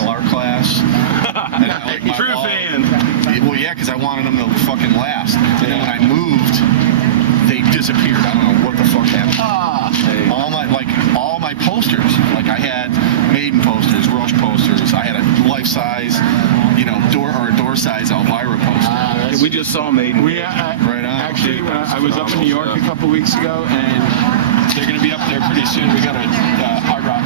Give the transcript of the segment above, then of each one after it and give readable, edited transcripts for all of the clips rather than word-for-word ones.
martial art class. True fan. Well, yeah, because I wanted them to fucking last. And then when I moved, they disappeared. I don't know what the fuck happened. All my posters, like I had Maiden posters, Rush posters. I had a life-size, door-size Elvira poster. We just saw Maiden. Right on. Actually, I was up in New York a couple weeks ago, and they're going to be up there pretty soon. We got a hard rock,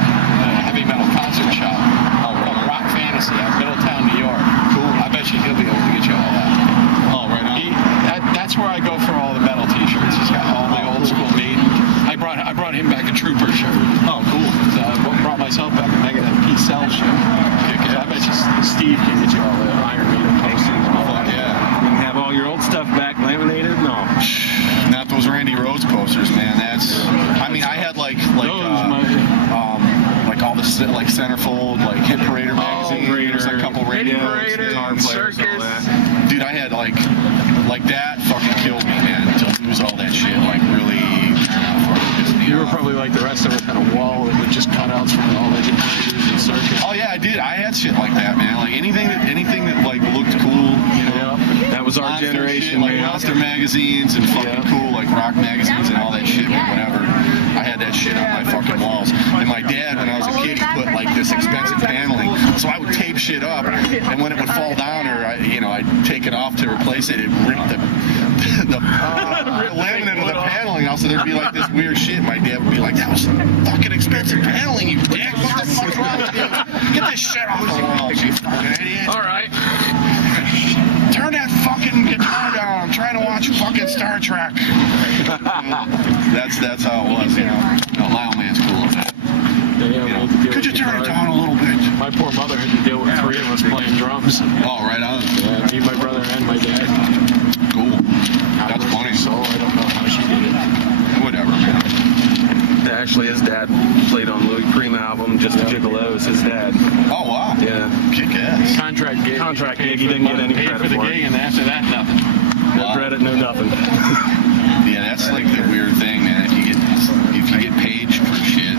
heavy metal concert shop called Rock Fantasy out of Middletown, New York. Cool. I bet you he'll be able to get you all that. Oh, right on. That's where I go for all the metal T-shirts. He's got all the old school Maiden. I brought him back a Trooper shirt. Oh, cool. Brought myself back a Megadeth P-Cell shirt. I bet you Steve can get you all the Iron Maiden posters and all that. Yeah. You can have all your old stuff back laminated? No. Not those Randy Rhoads posters, man. I had like all the Centerfold, like Hit Parader magazine. There's a couple Radio Guitar players, all that. Dude, I had like that fucking killed me, man. To lose all that shit, like really. You were probably like the rest of us, had a wall with just cutouts from all the Guitars and Circus. Oh yeah, I did. I had shit like that, man. Like anything that like looked cool, That was our generation, shit, like Monster magazines and fucking cool like rock magazines and all that shit, whatever. I had that shit on my fucking walls. And my dad, when I was a kid, he put like this expensive paneling, so I would tape shit up, and when it would fall down or I'd take it off to replace it, it'd rip the laminate of the paneling off, so there'd be like this weird shit. My dad would be like, "That was fucking expensive paneling, you dick! What the fuck's wrong with you? Get this shit off the walls, you fucking idiot!" All right. Turn that fucking guitar down. I'm trying to watch fucking Star Trek. That's how it was, No, my old man's cool with that. Could you turn it down a little bit? My poor mother had to deal with three of us playing drums. Oh, right on. Yeah, me, my brother, and my dad. Cool. That's funny. So I don't know how she did it. Whatever, man. Actually, his dad played on Louis Prima album, Just a Gigolo, is his dad. Oh, wow. Yeah. Kick ass. Contract gig. He didn't get any paid credit for the for gig, it. and after that, nothing. No credit, no nothing. Yeah, that's like the weird thing, man. If you get paid for shit,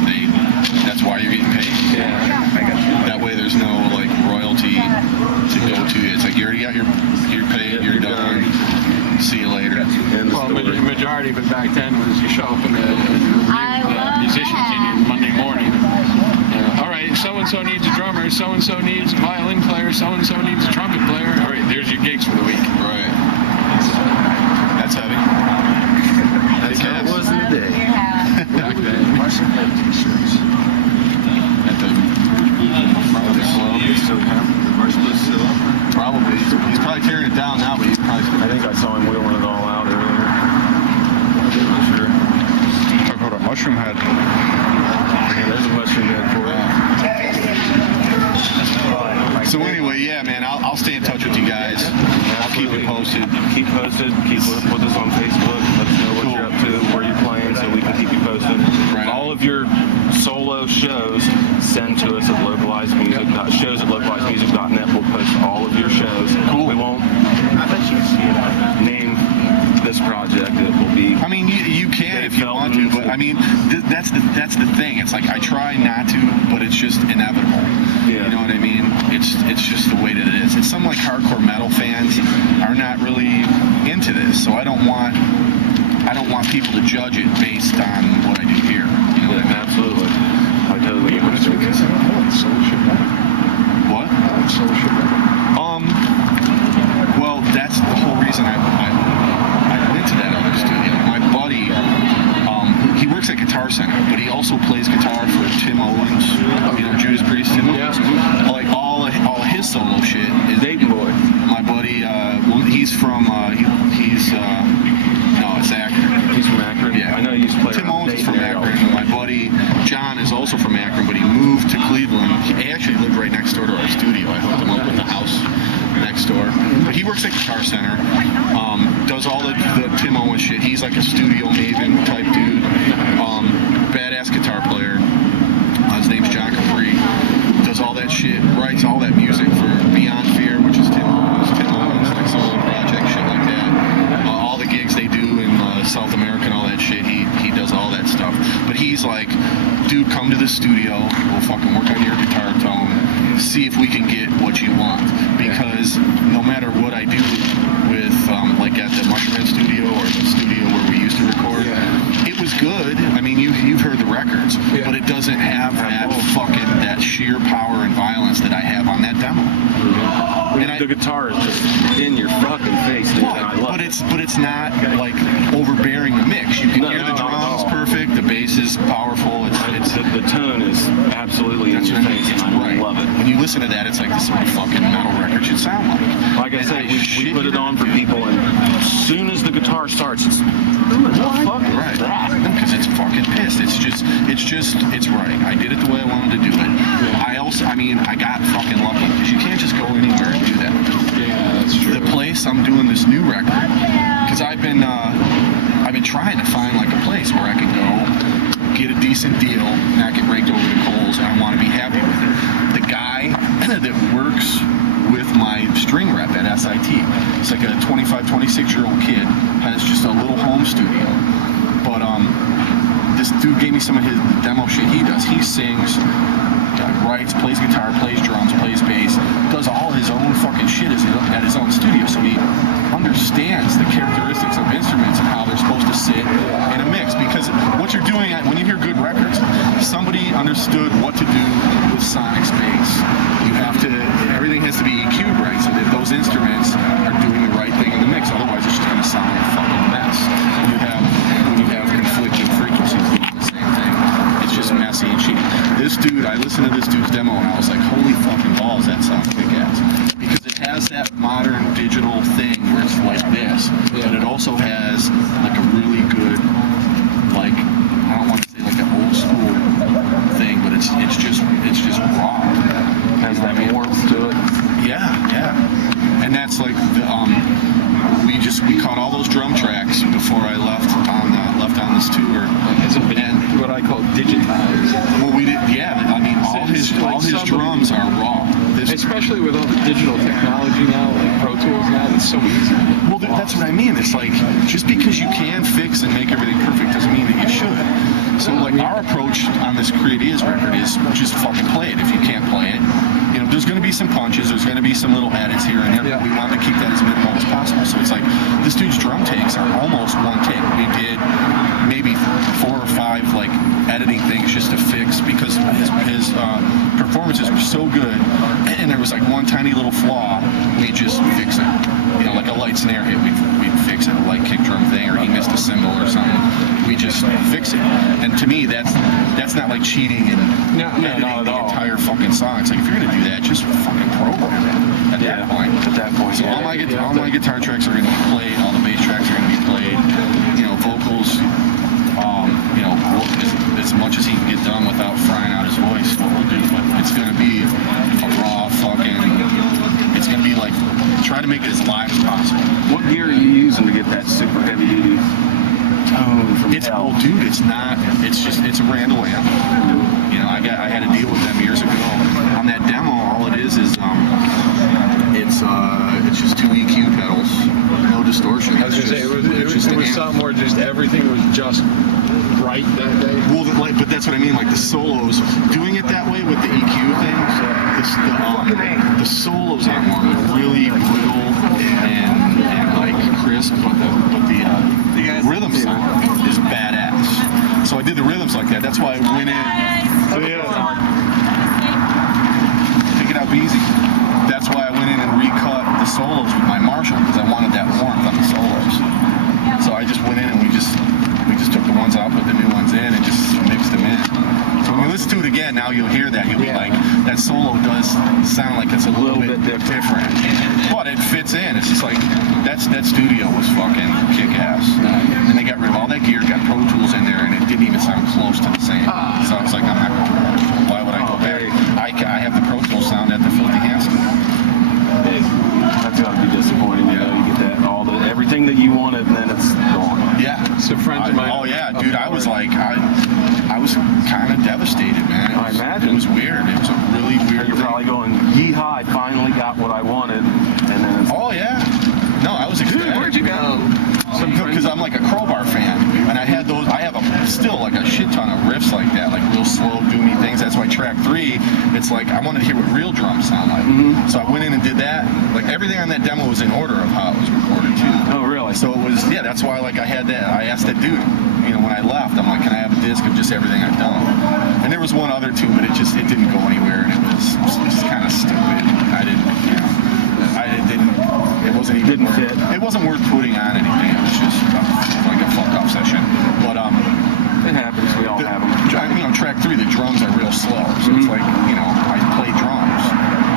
that's why you're getting paid. Yeah. That way, there's no like royalty to go to. It's like you already got you're paid, you're done. See you later. Well, the majority of it back then was you show up in the musicians union Monday morning. All right, so-and-so needs a drummer, so-and-so needs a violin player, so-and-so needs a trumpet player. All right, there's your gigs for the week. Right. That's heavy. That's how it was in the day. Back then. Mushroomhead t-shirts. At the probably. He's probably tearing it down now, but he's probably still. I think I saw him wheeling it all out earlier. Sure. Talk about a Mushroomhead. Yeah, there's a Mushroomhead for it. So anyway, yeah, man, I'll stay in touch with you guys. I'll keep you posted. Keep posted. Keep with us on Facebook. Let us know what you're up to, where you're playing, so we can keep you posted. Right. All of your solo shows, send to us at shows@localizedmusic.net. We'll post all of your shows. Cool. We won't name this project. It will be. I mean, you can if you want to, but I mean, that's the thing. It's like I try not to, but it's just inevitable. Yeah. You know what I mean? It's just the way that it is. And some like hardcore metal fans are not really into this, so I don't want people to judge it based on what I do here. You know what I mean? Absolutely. I totally understand. What? Well, that's the whole reason I went to that other studio. My buddy, he works at Guitar Center, but he also plays guitar for Tim Owens, Judas Priest, Tim Owens. Like all of his solo shit is Dayton boy. My buddy, he's from, no, it's Akron. He's from Akron. Yeah. I know he used to play. Tim Owens is from Akron, and my buddy John is also from Akron, but he moved to Cleveland. He actually lived right next door to our studio. I hooked him up with the house next door. But he works at Guitar Center, does all the Tim Owens shit. He's like a studio maven type dude, badass guitar player. His name's John Capri. Does all that shit, writes all that music for Beyond Fear, which is Tim Owens, like solo project, shit like that. All the gigs they do in South America and all that shit, he does all that stuff. But he's like, dude, come to the studio, we'll fucking work on your guitar tone, see if we can get what you want. Because no matter what I do with, like at the Mushroomhead studio or the studio where we used to record, it was good. I mean, you've heard the records, but it doesn't have that sheer power and violence that I have on that demo. And the guitar is just in your fucking face, dude, and I love it. But it's not like overbearing the mix. You can hear the drums perfect, the bass is powerful. The tone is absolutely in your face, and I love it. When you listen to that, it's like this is what a fucking metal record should sound like. Like I said, we put it on for people, and as soon as the guitar starts, it's right. Because it's fucking pissed. It's right. I did it the way I wanted to do it. I got fucking lucky because you can't just go anywhere and do that. Yeah, that's true. The place I'm doing this new record, because I've been trying to find like a place where I can go get a decent deal, not get raked over the coals, and I want to be happy with it. The guy that works with my string rep at SIT, it's like a 25, 26-year-old kid, has just a little home studio. But this dude gave me some of his demo shit he does. He sings, writes, plays guitar, plays drums, plays bass, does all his own fucking shit at his own studio, so he understands the characteristics of instruments and how they're supposed to sit in a mix. Because what you're doing, when you hear good records, somebody understood what to do with sonic space. Everything has to be EQ'd right, so that those instruments are doing the right thing in the mix. Otherwise, it's just going to sound like a fucking mess. When you have conflicting frequencies doing the same thing, it's just messy and cheap. This dude, I listened to this dude's demo and I was like, holy fucking balls, that sounds kick-ass. Because it has that modern digital thing where it's like this, but it also has like a really good, like, I don't want to say like an old school thing, but it's just raw. Has that warmth to it. Yeah. And that's like we caught all those drum tracks before I left on this tour. Hasn't been what I call digitized. Well, we did. Yeah, I mean, all his drums are raw. Especially with all the digital technology now, like Pro Tools now, it's so easy. Well, that's what I mean. It's like, just because you can fix and make everything perfect doesn't mean that you should. So, like, our approach on this Creatives record is just fucking play it if you can't play it. You know, there's going to be some punches, there's going to be some little edits here and there, but we want to keep that as minimal as possible. So it's like, this dude's drum takes are almost one take. We did maybe 4 or 5, like, editing things just to fix, because his performances were so good, and there was like one tiny little flaw, we just fix it. You know, like a light snare hit, we'd fix it, a light kick drum thing, or he missed a cymbal or something, we just fix it. And to me, that's not like cheating and editing the entire fucking song. It's like, if you're gonna do that, just fucking program it at that point. So all my guitar tracks are gonna be played, all the bass tracks are gonna be played, you know, vocals, you know, as much as he can get done without frying out his voice, what we'll do. But it's going to be a raw fucking, it's going to be like, try to make it as live as possible. What gear are you using to get that super heavy duty tone from hell? Well, dude, it's a Randall amp. You know, I had a deal with them years ago. On that demo, all it is it's just 2 EQ pedals, no distortion. I was going to say, it was something where just everything was just right that day. Well, but that's what I mean, like the solos, doing it that way with the EQ things, the solos on one really brittle and like crisp, but the rhythm sound is badass. So I did the rhythms like that. That's why I went in. Pick it up easy. That's why I went in and recut the solos with my Marshall, because I wanted that warmth on the solos. So I just went in and we just took the ones out, put the new ones in, and just mixed them in. So when you listen to it again, now you'll hear that. You'll be like, that solo does sound like it's a little bit different. But it fits in. It's just like, that studio was fucking kick-ass. And they got rid of all that gear, got Pro Tools in there, and it didn't even sound close to the same. So I was like, why would I go back? I have the Pro Tools sound at the Filthy Hands. That's gotta be disappointing. You know, you get that everything that you wanted, and then it's gone. Yeah. So friends of mine. Oh yeah, dude. I was like, I was kind of devastated, man. I imagine. It was weird. It was a really weird. You're probably going, yeehaw! I finally got what I wanted, and then. Oh yeah. No, I was excited. Dude, where'd you go? Because I'm like a Crowbar fan, and I have a still like a shit ton of riffs like that, like real slow, doomy things. That's why track 3, it's like I wanted to hear what real drums sound like. So I went in and did that. Like everything on that demo was in order of how it was recorded too. Oh, really? So it was, yeah, that's why like I had that. I asked that dude, you know, when I left, I'm like, can I have a disc of just everything I've done? And there was one other too, but it didn't go anywhere, and it was just kind of stupid. I didn't, you know. It wasn't even Didn't fit. It wasn't worth putting on anything. It was just like a fucked up session. But it happens. We all have them. You know, track 3, the drums are real slow, so it's like, you know, I play drums,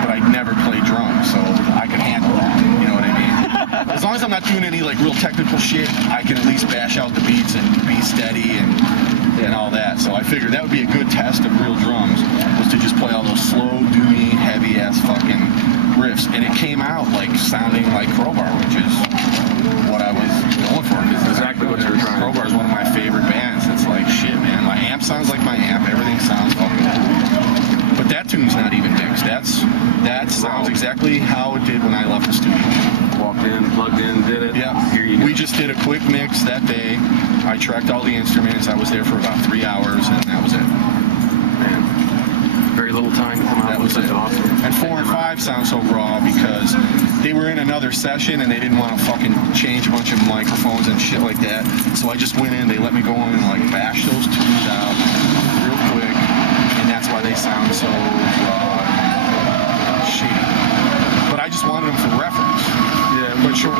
but I never play drums, so I can handle that. You know what I mean? As long as I'm not doing any like real technical shit, I can at least bash out the beats and be steady and all that. So I figured that would be a good test of real drums, was to just play all those slow, doomy, heavy ass fucking riffs, and it came out like sounding like Crowbar, which is what I was going for. Exactly what you were trying. Crowbar is one of my favorite bands. It's like shit, man. My amp sounds like my amp. Everything sounds fucking cool. But that tune's not even mixed. That sounds exactly how it did when I left the studio. Walked in, plugged in, did it. Yeah. Here you go. We just did a quick mix that day. I tracked all the instruments. I was there for about 3 hours, and that was it. Man, very little time to come out. That was it. Awesome. And 4 and 5 sound so raw because they were in another session and they didn't want to fucking change a bunch of microphones and shit like that. So I just went in, they let me go in and like bash those tunes out real quick, and that's why they sound so raw and shitty. But I just wanted them for reference. Yeah, But sure,